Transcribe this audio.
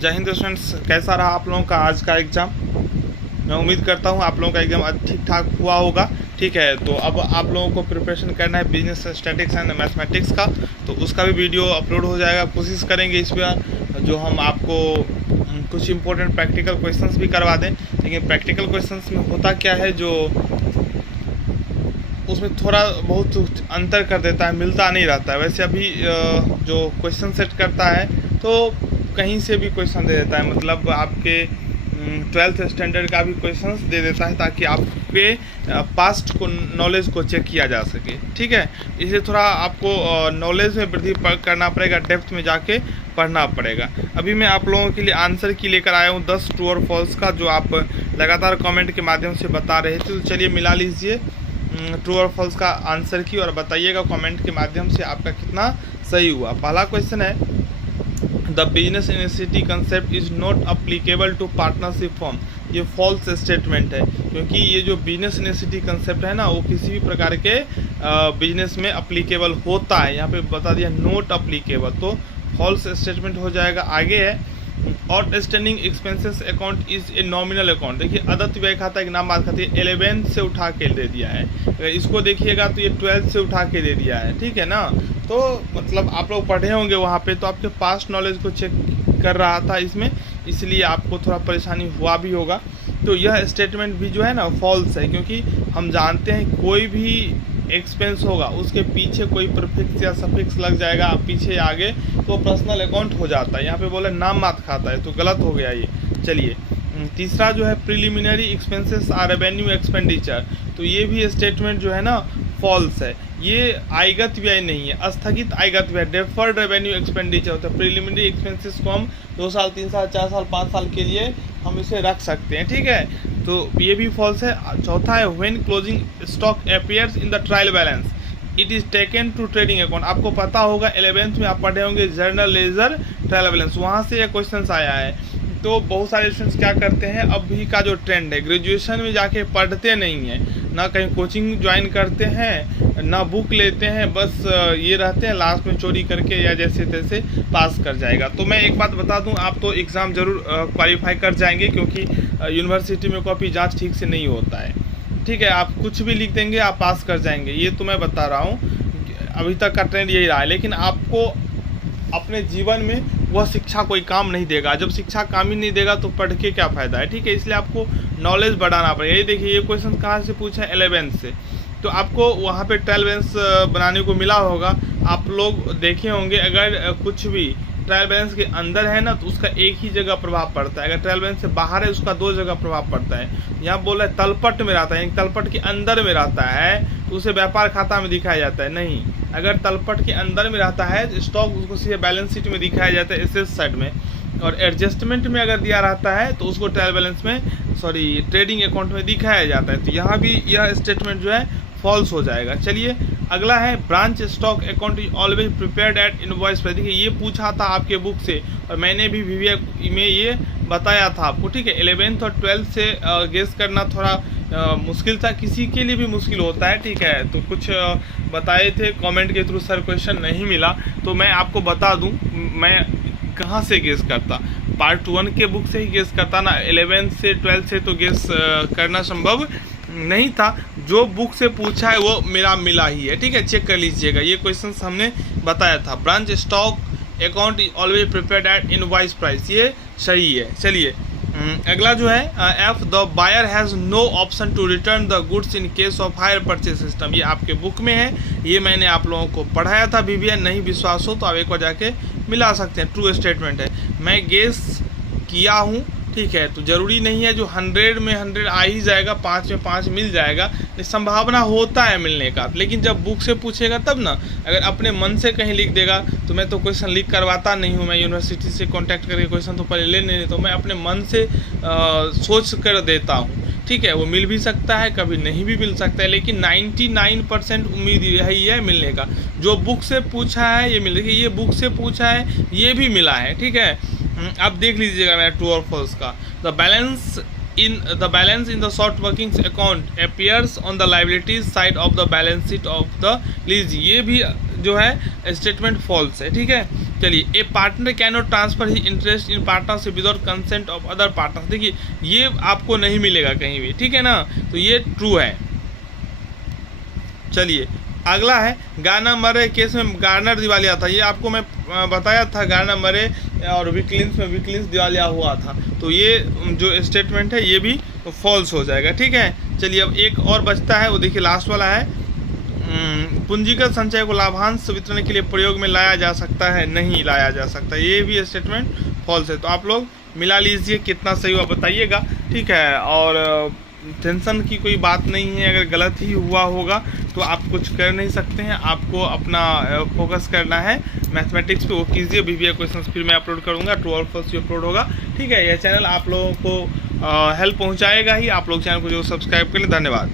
जय हिंद स्टूडेंट्स, कैसा रहा आप लोगों का आज का एग्ज़ाम। मैं उम्मीद करता हूँ आप लोगों का एग्ज़ाम ठीक ठाक हुआ होगा। ठीक है, तो अब आप लोगों को प्रिपरेशन करना है बिजनेस स्टैटिक्स एंड मैथमेटिक्स का, तो उसका भी वीडियो अपलोड हो जाएगा। कोशिश करेंगे इस बार जो हम आपको कुछ इंपॉर्टेंट प्रैक्टिकल क्वेश्चंस भी करवा दें। लेकिन प्रैक्टिकल क्वेश्चंस में होता क्या है, जो उसमें थोड़ा बहुत अंतर कर देता है, मिलता नहीं रहता है। वैसे अभी जो क्वेश्चन सेट करता है तो कहीं से भी क्वेश्चन दे देता है, मतलब आपके 12th स्टैंडर्ड का भी क्वेश्चंस दे देता है, ताकि आपके पास्ट को नॉलेज को चेक किया जा सके। ठीक है, इसलिए थोड़ा आपको नॉलेज में वृद्धि करना पड़ेगा, डेप्थ में जाके पढ़ना पड़ेगा। अभी मैं आप लोगों के लिए आंसर की लेकर आया हूँ 10 ट्रू और फॉल्स का, जो आप लगातार कमेंट के माध्यम से बता रहे थे। तो चलिए मिला लीजिए ट्रू और फॉल्स का आंसर की, और बताइएगा कमेंट के माध्यम से आपका कितना सही हुआ। पहला क्वेश्चन है, the business initiative concept is not applicable to partnership form. ये फॉल्स स्टेटमेंट है, क्योंकि ये जो बिजनेस इनिशिएटिव कंसेप्ट है ना, वो किसी भी प्रकार के बिजनेस में अप्लीकेबल होता है। यहाँ पे बता दिया नॉट अप्लीकेबल, तो फॉल्स स्टेटमेंट हो जाएगा। आगे है, outstanding expenses account is a nominal account. देखिए अदत्त व्यय खाता एक नाम बात खाती है, 11 से उठा के दे दिया है। अगर इसको देखिएगा तो ये 12 से उठा के दे दिया है। ठीक है ना, तो मतलब आप लोग पढ़े होंगे वहाँ पे, तो आपके पास्ट नॉलेज को चेक कर रहा था इसमें, इसलिए आपको थोड़ा परेशानी हुआ भी होगा। तो यह स्टेटमेंट भी जो है ना फॉल्स है, क्योंकि हम जानते हैं कोई भी एक्सपेंस होगा उसके पीछे कोई प्रीफिक्स या सफिक्स लग जाएगा पीछे आगे, तो पर्सनल अकाउंट हो जाता है। यहाँ पे बोले नाम मात्र खाता है, तो गलत हो गया ये। चलिए तीसरा जो है, preliminary expenses are revenue expenditure. तो ये भी स्टेटमेंट जो है ना फॉल्स है। ये आयगत व्यय नहीं है, स्थगित आयगत व्यय, डेफर्ड रेवेन्यू एक्सपेंडिचर होता है। प्रिलिमिनरी एक्सपेंसेस को हम 2 साल 3 साल 4 साल 5 साल के लिए हम इसे रख सकते हैं। ठीक है, तो ये भी फॉल्स है। चौथा है, when closing stock appears in the trial balance it is taken to trading account. आपको पता होगा 11th में आप पढ़े होंगे जर्नल लेजर ट्रायल बैलेंस, वहाँ से यह क्वेश्चन आया है। तो बहुत सारे स्टूडेंट्स क्या करते हैं, अभी का जो ट्रेंड है, ग्रेजुएशन में जाके पढ़ते नहीं हैं, ना कहीं कोचिंग ज्वाइन करते हैं, ना बुक लेते हैं, बस ये रहते हैं लास्ट में चोरी करके या जैसे तैसे पास कर जाएगा। तो मैं एक बात बता दूं, आप तो एग्ज़ाम ज़रूर क्वालिफाई कर जाएंगे, क्योंकि यूनिवर्सिटी में कॉपी जांच ठीक से नहीं होता है। ठीक है, आप कुछ भी लिख देंगे आप पास कर जाएंगे, ये तो मैं बता रहा हूँ। अभी तक का ट्रेंड यही रहा है, लेकिन आपको अपने जीवन में वह शिक्षा कोई काम नहीं देगा। जब शिक्षा काम ही नहीं देगा तो पढ़ के क्या फ़ायदा है। ठीक है, इसलिए आपको नॉलेज बढ़ाना पड़ेगा। ये देखिए ये क्वेश्चन कहाँ से पूछा है, 11th से, तो आपको वहाँ पे 12th बनाने को मिला होगा। आप लोग देखे होंगे, अगर कुछ भी ट्रायल बैलेंस के अंदर है ना, तो उसका एक ही जगह प्रभाव पड़ता है। अगर ट्रायल बैलेंस से बाहर है, उसका 2 जगह प्रभाव पड़ता है। यहाँ बोला है तलपट में रहता है, यानी तलपट के अंदर में रहता है, तो उसे व्यापार खाता में दिखाया जाता है। नहीं, अगर तलपट के अंदर में रहता है स्टॉक, उसको सीधे बैलेंस शीट में दिखाया जाता है, एसेट साइड में। और एडजस्टमेंट में अगर दिया रहता है तो उसको ट्रायल बैलेंस में, ट्रेडिंग अकाउंट में दिखाया जाता है। तो यहाँ भी यह स्टेटमेंट जो है फॉल्स हो जाएगा। चलिए अगला है, branch stock account is always prepared at invoice price. देखिए ये पूछा था आपके बुक से, और मैंने भी वीवीए में ये बताया था आपको। ठीक है, 11th और 12th से गेस करना थोड़ा मुश्किल था, किसी के लिए भी मुश्किल होता है। ठीक है, तो कुछ बताए थे कमेंट के थ्रू, सर क्वेश्चन नहीं मिला, तो मैं आपको बता दूं मैं कहाँ से गेस करता। पार्ट 1 के बुक से ही गेस करता ना, 11th से 12th से तो गेस करना संभव नहीं था। जो बुक से पूछा है वो मेरा मिला ही है। ठीक है, चेक कर लीजिएगा, ये क्वेश्चन हमने बताया था। Branch stock account is always prepared at invoice price, ये सही है। चलिए अगला जो है, F, the buyer has no option to return the goods in case of hire purchase system. ये आपके बुक में है, ये मैंने आप लोगों को पढ़ाया था। वीवीए नहीं विश्वास हो तो आप एक बार जाके मिला सकते हैं, ट्रू स्टेटमेंट है। मैं गेस किया हूँ। ठीक है, तो ज़रूरी नहीं है जो 100 में 100 आ ही जाएगा, 5 में 5 मिल जाएगा, संभावना होता है मिलने का। लेकिन जब बुक से पूछेगा तब ना, अगर अपने मन से कहीं लिख देगा, तो मैं तो क्वेश्चन लीक करवाता नहीं हूँ, मैं यूनिवर्सिटी से कांटेक्ट करके क्वेश्चन तो पहले ले नहीं, तो मैं अपने मन से सोच कर देता हूँ। ठीक है, वो मिल भी सकता है, कभी नहीं भी मिल सकता है, लेकिन 99% उम्मीद यही है मिलने का। जो बुक से पूछा है ये मिल, देखिए ये बुक से पूछा है, ये भी मिला है। ठीक है, आप देख लीजिएगा मेरा ट्रू और फॉल्स का। The balance in the short workings account appears on the liabilities side of the balance sheet of the lease. ये भी जो है स्टेटमेंट फॉल्स है। ठीक है, चलिए, a partner cannot transfer he interest in partnership without consent of other partners. देखिए ये आपको नहीं मिलेगा कहीं भी, ठीक है ना, तो ये ट्रू है। चलिए अगला है गार्नर मरे केस में गार्नर दिवालिया था। ये आपको मैं बताया था, गार्नर मरे और विकलिंस में विकलिंस दिवालिया हुआ था, तो ये जो स्टेटमेंट है ये भी फॉल्स हो जाएगा। ठीक है, चलिए अब एक और बचता है, वो देखिए लास्ट वाला है, पूंजीगत संचय को लाभांश वितरण के लिए प्रयोग में लाया जा सकता है, नहीं लाया जा सकता, ये भी स्टेटमेंट फॉल्स है। तो आप लोग मिला लीजिए कितना सही हुआ बताइएगा। ठीक है, और टेंशन की कोई बात नहीं है, अगर गलत ही हुआ होगा तो आप कुछ कर नहीं सकते हैं, आपको अपना फोकस करना है मैथमेटिक्स पे, वो कीजिए। बीबीए क्वेश्चंस फिर मैं अपलोड करूंगा, ट्रू और फॉल्स अपलोड होगा। ठीक है, यह चैनल आप लोगों को हेल्प पहुंचाएगा ही, आप लोग चैनल को जो सब्सक्राइब कर लें। धन्यवाद।